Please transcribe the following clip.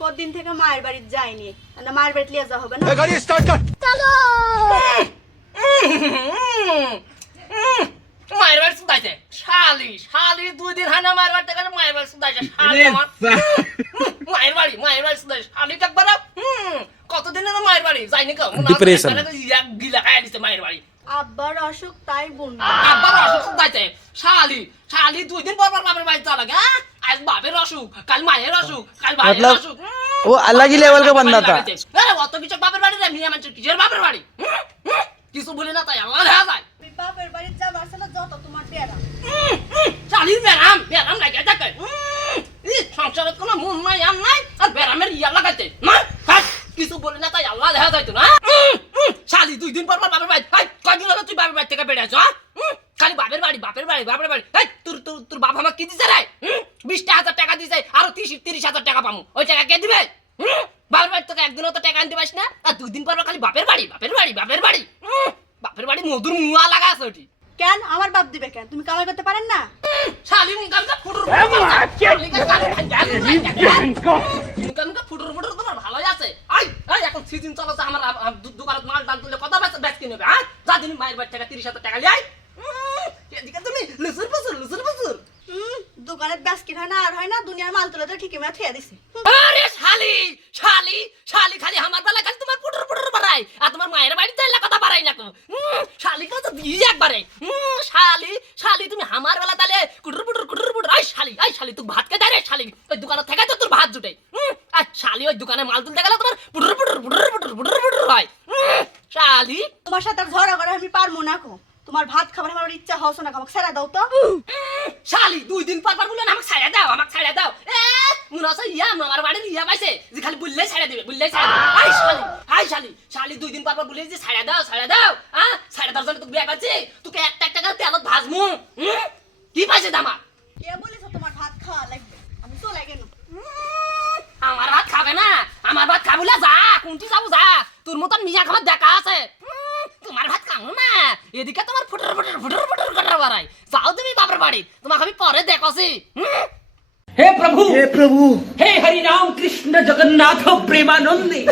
কতদিন থেকে মায়ের বাড়ি যাইনি, না মায়ের বাড়ি লিয়ে যাওয়া হবে না। গাড়ি স্টার্ট কর। চলো। মায়ের বাড়ি শুধাইছে শালি শালি 2 দিন হয় না মায়ের বাড়ি থেকে মায়ের বাড়ি শুধাইছে শালি আমার মায়ের বাড়ি শুধাইছে শালি একবার কতদিন না মায়ের বাড়ি যাইনি কেউ ডিপ্রেশন গিলা খাই দিছে মায়ের বাড়ি আব্বার অসুখ তাই বোন। আব্বার অসুখ শুধাইছে শালি শালি 2 দিন পর পর বাপের বাড়ি যাওয়া লাগে। আজ বাপের অসুখ, কাল মায়ের অসুখ, কাল ভাইয়ের অসুখ। वो अलग ही लेवल का बंदा था। অত কিছু বাপের বাড়ি রে মিয়া মানুষ কিসের বাপের বাড়ি কিছু বলি না তাই আল্লাহ দেখা যায়। বাপের বাড়ি যাবার ছিল যত তোমার টেরা। শালির ব্যারাম লাগে থাকে সংসারে কোনো মন নাই আর নাই আর ব্যারামের ইয়া লাগাইতে না কিছু বলি না তাই আল্লাহ দেখা যাইতো না। শালি 2 দিন পর পর বাপের বাড়ি কয়দিন হলো তুই বাপের বাড়ি থেকে বেড়ে আছো? খালি বাপের বাড়ি তোর বাপ আমাকে কি দিছে রে? 20,000 টাকা দিছে আরো 30,000 টাকা পামু, ওই টাকা কে দিবে? বাপের বাড়ি তোকে একদিনও তো টাকা আনতে পারিস না আর 2 দিন পর পর খালি বাপের বাড়ি মধুর মুয়া লাগা আছে ওটি। কেন আমার বাপ দিবে কেন? তুমি কামাই করতে পারেন না? শালি মুকামটা ফুটুর ফুটুর তোমার ভালোই আছে। এখন সিজন চলছে আমার দোকানত মাল ডাল তুলে কথা বেচ কিনবে। হ্যাঁ যা দিন মায়ের বাড়ি থেকে 30,000 টাকা লিয়াই এদিকে তুমি লুসুর পুসুর দোকানে বাস্কিট হয় না আর হয় না, দুনিয়ার মাল তুলে তো ঠিকই মেয়ে থিয়া দিছে। আরে শালি খালি আমার বেলা খালি তোমার পুটুর বাড়াই আর তোমার মায়ের বাড়িতে এলে কথা বাড়াই না কো। শালি কথা দিয়ে একবারে শালি তুমি আমার বেলা তাহলে কুটুর পুটুর আই শালি তুই ভাত কে দেয় রে শালি? ওই দোকানে থেকে তো তোর ভাত জুটে। শালি ওই দোকানে মাল তুলতে গেলে তোমার পুটুর হয়। শালি তোমার সাথে আর ঝগড়া করে আমি পারবো না কো। তোমার ভাত খাবার আমার ইচ্ছা হচ্ছে না, আমাকে ছেড়ে দাও তো। শালি 2 দিন পর বলে আমাকে ছাড়া দাও মনে আছে আমার বাড়ির ইয়া পাইছে যে খালি বললেই ছাড়া দেবে শালি 2 দিন পর বলে যে ছাড়া দাও ছাড়া দাও জন্য তোকে বিয়ে করছি, তোকে একটা করে তেলত ভাজমু। কি পাইছে দামা? কে বলেছে তোমার ভাত খাওয়া লাগবে? আমি চলে গেল। আমার ভাত খাবে না? আমার ভাত খাবলে যা কোনটি যাবো যা, তোর মতন মিয়া খাবার দেখা আছে। তোমার ভাত খাবো না, এদিকে তোমার ফুটুর করে বাড়াই। যাও তুমি বাপের বাড়ি, তোমাকে আমি পরে দেখছি। हे प्रभु हे हरि राम कृष्ण जगन्नाथ प्रेमानंदी।